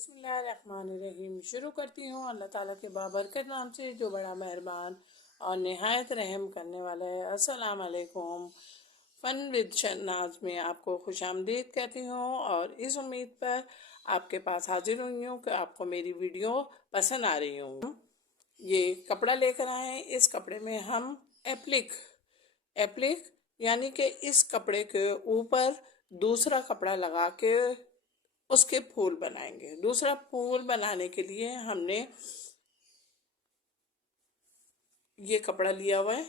बिस्मिल्लाहिर्रहमानिर्रहीम। शुरू करती हूँ अल्लाह ताला के बाबरकत नाम से जो बड़ा मेहरबान और निहायत रहम करने वाला है। अस्सलाम वालेकुम। फ़न विद शहनाज में आपको खुशामदीद कहती हूँ और इस उम्मीद पर आपके पास हाजिर हुई हूँ कि आपको मेरी वीडियो पसंद आ रही हूँ। ये कपड़ा लेकर आए हैं। इस कपड़े में हम एप्लिक एप्लिक यानी कि इस कपड़े के ऊपर दूसरा कपड़ा लगा के उसके फूल बनाएंगे। दूसरा फूल बनाने के लिए हमने ये कपड़ा लिया हुआ है।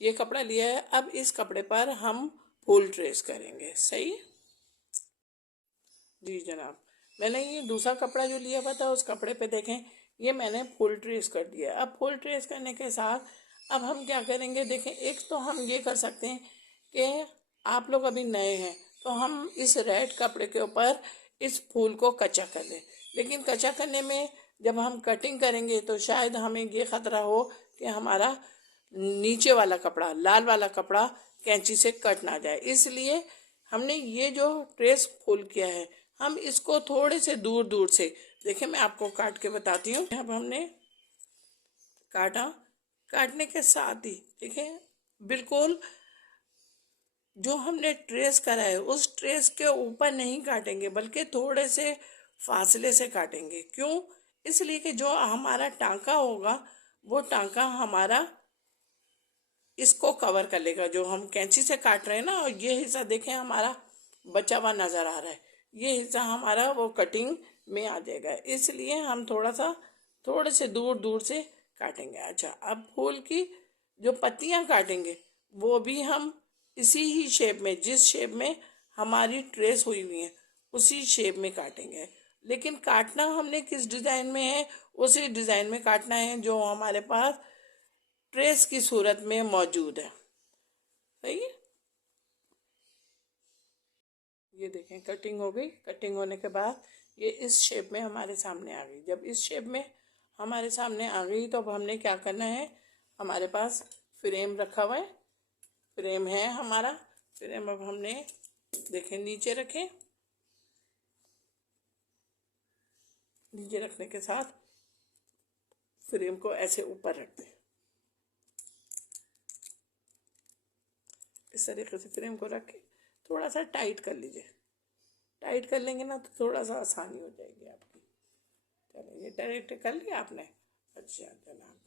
ये कपड़ा लिया है। अब इस कपड़े पर हम फूल ट्रेस करेंगे। सही जी जनाब। मैंने ये दूसरा कपड़ा जो लिया हुआ था उस कपड़े पे देखें ये मैंने फुल ट्रेस कर दिया। अब फुल ट्रेस करने के साथ अब हम क्या करेंगे देखें। एक तो हम ये कर सकते हैं कि आप लोग अभी नए हैं तो हम इस रेड कपड़े के ऊपर इस फूल को कच्चा कर लें। लेकिन कच्चा करने में जब हम कटिंग करेंगे तो शायद हमें ये ख़तरा हो कि हमारा नीचे वाला कपड़ा लाल वाला कपड़ा कैंची से कट ना जाए। इसलिए हमने ये जो ट्रेस फुल किया है हम इसको थोड़े से दूर दूर से देखिए। मैं आपको काट के बताती हूँ। अब हमने काटा। काटने के साथ ही देखिए बिल्कुल जो हमने ट्रेस करा है उस ट्रेस के ऊपर नहीं काटेंगे बल्कि थोड़े से फासले से काटेंगे। क्यों? इसलिए कि जो हमारा टांका होगा वो टांका हमारा इसको कवर कर लेगा। जो हम कैंची से काट रहे हैं ना, और ये हिस्सा देखें हमारा बचा हुआ नज़र आ रहा है, ये हिस्सा हमारा वो कटिंग में आ जाएगा। इसलिए हम थोड़े से दूर दूर से काटेंगे। अच्छा, अब फूल की जो पत्तियां काटेंगे वो भी हम इसी ही शेप में, जिस शेप में हमारी ट्रेस हुई हुई है उसी शेप में काटेंगे। लेकिन काटना हमने किस डिज़ाइन में है उसी डिज़ाइन में काटना है जो हमारे पास ट्रेस की सूरत में मौजूद है। सही है। ये देखें कटिंग हो गई। कटिंग होने के बाद ये इस शेप में हमारे सामने आ गई। जब इस शेप में हमारे सामने आ गई तो अब हमने क्या करना है, हमारे पास फ्रेम रखा हुआ है। फ्रेम है हमारा। फ्रेम अब हमने देखें नीचे रखें। नीचे रखने के साथ फ्रेम को ऐसे ऊपर रख दें। इस तरीके से फ्रेम को रख के थोड़ा सा टाइट कर लीजिए। टाइट कर लेंगे ना तो थोड़ा सा आसानी हो जाएगी आपकी। चलो ये डायरेक्ट कर लिया आपने। अच्छा जनाब,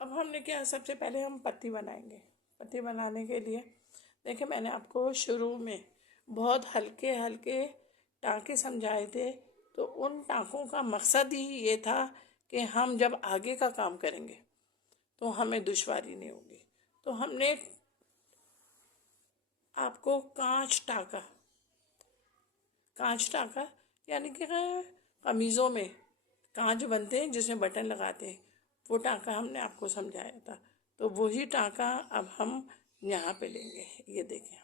अब हमने क्या, सबसे पहले हम पत्ती बनाएंगे। पत्ती बनाने के लिए देखिए मैंने आपको शुरू में बहुत हल्के हल्के टाँके समझाए थे। तो उन टाँकों का मकसद ही ये था कि हम जब आगे का काम करेंगे तो हमें दुश्वारी नहीं होगी। तो हमने आपको कांच टाँका यानी कि कमीज़ों में कांच बनते हैं जिसमें बटन लगाते हैं, वो टाँका हमने आपको समझाया था। तो वही टाँका अब हम यहाँ पे लेंगे। ये देखें,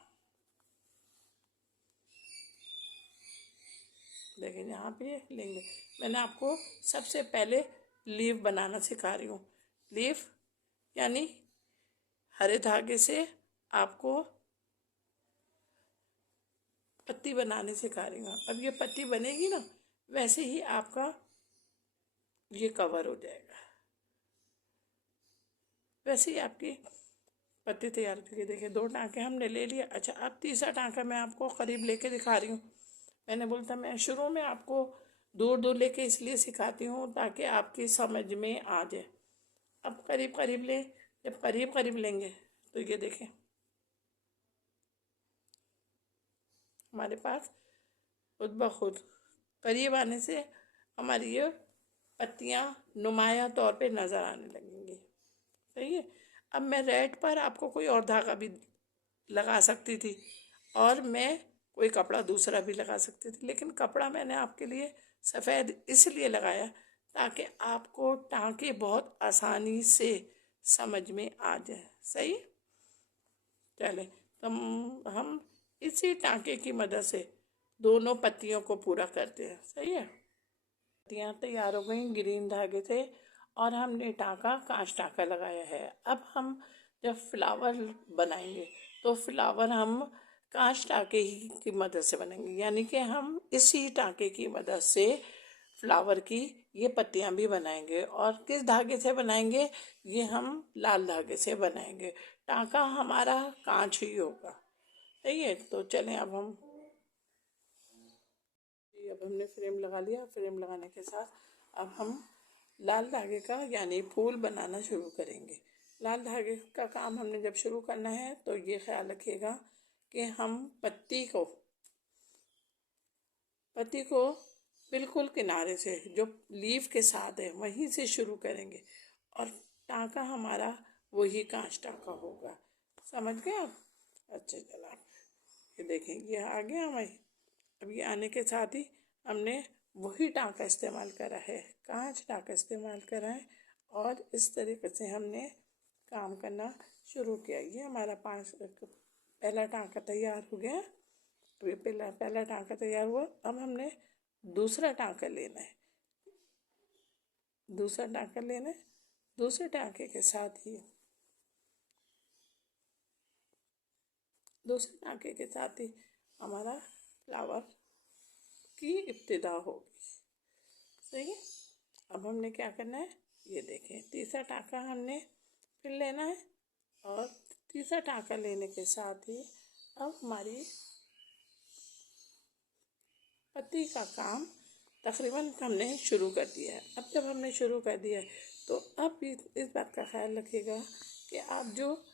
देखें यहाँ पे लेंगे। मैंने आपको सबसे पहले लीफ बनाना सिखा रही हूँ। लीफ यानी हरे धागे से आपको पत्ती बनाने सिखा रही हूँ। अब ये पत्ती बनेगी ना वैसे ही आपका ये कवर हो जाएगा। वैसे ही आपकी पत्ती तैयार करके देखिए। दो टाँके हमने ले लिया। अच्छा, अब तीसरा टाँका मैं आपको करीब लेके दिखा रही हूँ। मैंने बोला था मैं शुरू में आपको दूर दूर लेके इसलिए सिखाती हूँ ताकि आपकी समझ में आ जाए। अब करीब करीब लें। जब करीब करीब लेंगे तो ये देखें हमारे पास खुद ब खुद करीब आने से हमारी ये पत्तियाँ नुमाया तौर पे नज़र आने लगेंगी। सही है। अब मैं रेड पर आपको कोई और धागा भी लगा सकती थी और मैं कोई कपड़ा दूसरा भी लगा सकती थी, लेकिन कपड़ा मैंने आपके लिए सफ़ेद इसलिए लगाया ताकि आपको टाँके बहुत आसानी से समझ में आ जाए। सही। चले तो हम इसी टाँके की मदद से दोनों पत्तियों को पूरा करते हैं। सही है। पत्तियाँ तैयार हो गई ग्रीन धागे से और हमने टाँका कांच टाँका लगाया है। अब हम जब फ्लावर बनाएंगे तो फ्लावर हम कांच टाँके ही की मदद से बनाएंगे, यानी कि हम इसी टाँके की मदद से फ्लावर की ये पत्तियां भी बनाएंगे। और किस धागे से बनाएंगे? ये हम लाल धागे से बनाएंगे। टाँका हमारा कांच ही होगा। सही है। तो चलें अब हमने फ्रेम लगा लिया। फ्रेम लगाने के साथ अब हम लाल धागे का यानी फूल बनाना शुरू करेंगे। लाल धागे का काम हमने जब शुरू करना है तो ये ख्याल रखिएगा कि हम पत्ती को बिल्कुल किनारे से जो लीफ के साथ है वहीं से शुरू करेंगे और टाँका हमारा वही कांच टाँका होगा। समझ गए आप? अच्छा चला, ये देखें ये आ गया हमारे। अब ये आने के साथ ही हमने वही टाँका इस्तेमाल करा है, कांच टाँका इस्तेमाल करा है और इस तरीके से हमने काम करना शुरू किया। ये हमारा पहला टाँका तैयार हो गया। ये पहला टाँका तैयार हुआ। अब हमने दूसरा टाँका लेना है। दूसरे टाँके के साथ ही हमारा फ्लावर की इब्तिदा होगी। सही है। अब हमने क्या करना है, ये देखें तीसरा टाँका हमने फिर लेना है और तीसरा टाँका लेने के साथ ही अब हमारी पत्ती का काम तकरीबन हमने शुरू कर दिया है। अब जब हमने शुरू कर दिया है तो अब इस बात का ख्याल रखिएगा कि आप जो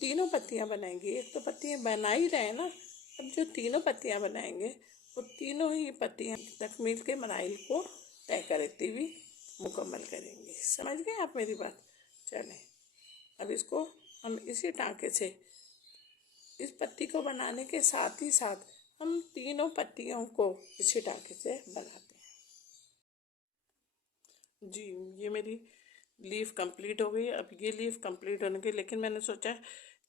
तीनों पत्तियां बनाएंगे, एक तो पत्तियां बना ही रहे ना, अब जो तीनों पत्तियां बनाएंगे वो तीनों ही पत्तियां तकमील के मराइल को तय करती हुई मुकम्मल करेंगे। समझ गए आप मेरी बात? चलें अब इसको हम इसी टाँके से इस पत्ती को बनाने के साथ ही साथ हम तीनों पत्तियों को इसी टाँके से बनाते हैं। जी, ये मेरी लीफ कंप्लीट हो गई। अब ये लीफ कंप्लीट होने की, लेकिन मैंने सोचा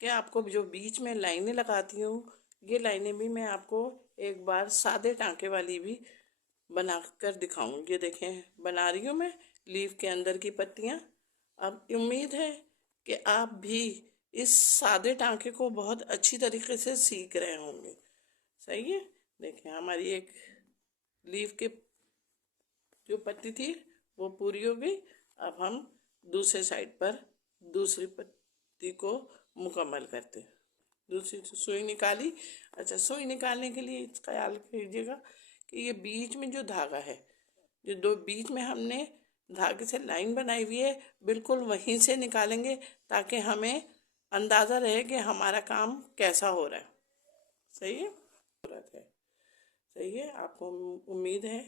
कि आपको जो बीच में लाइनें लगाती हूँ ये लाइनें भी मैं आपको एक बार सादे टाँके वाली भी बना कर दिखाऊँ। ये देखें बना रही हूँ मैं लीफ के अंदर की पत्तियाँ। अब उम्मीद है कि आप भी इस सादे टाँके को बहुत अच्छी तरीके से सीख रहे होंगे। सही है। देखें हमारी एक लीफ के जो पत्ती थी वो पूरी हो गई। अब हम दूसरे साइड पर दूसरी पत्ती को मुकम्मल करते हैं। दूसरी सुई निकाली। अच्छा, सुई निकालने के लिए ख्याल कीजिएगा कि ये बीच में जो धागा है, जो दो बीच में हमने धागे से लाइन बनाई हुई है, बिल्कुल वहीं से निकालेंगे ताकि हमें अंदाज़ा रहे कि हमारा काम कैसा हो रहा है। सही है। सही है। आपको उम्मीद है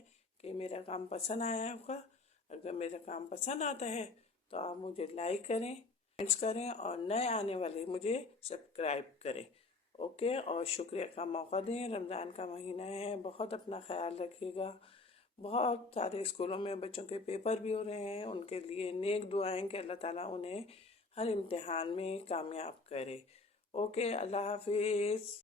कि मेरा काम पसंद आया होगा। अगर मेरा काम पसंद आता है तो आप मुझे लाइक करें, कमेंट्स करें और नए आने वाले मुझे सब्सक्राइब करें। ओके, और शुक्रिया का मौका दें। रमज़ान का महीना है, बहुत अपना ख्याल रखिएगा। बहुत सारे स्कूलों में बच्चों के पेपर भी हो रहे हैं, उनके लिए नेक दुआएं कि अल्लाह ताला उन्हें हर इम्तिहान में कामयाब करे। ओके, अल्लाह हाफिज़।